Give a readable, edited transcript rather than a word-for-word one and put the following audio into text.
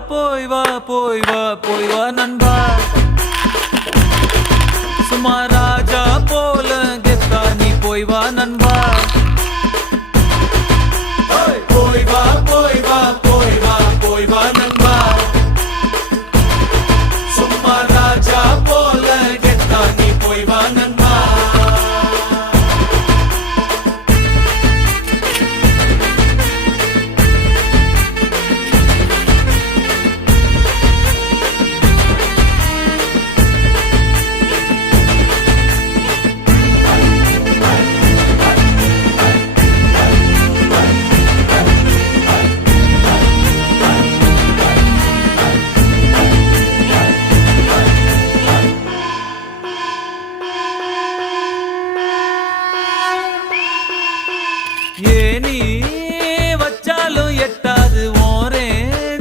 போய் வா போய் வா போய் வா நண்பா சும்மா ராஜா போல கெத்தா நீ போய் வா நண்பா போய் வா போய் வா போய் வா போய் வா நண்பா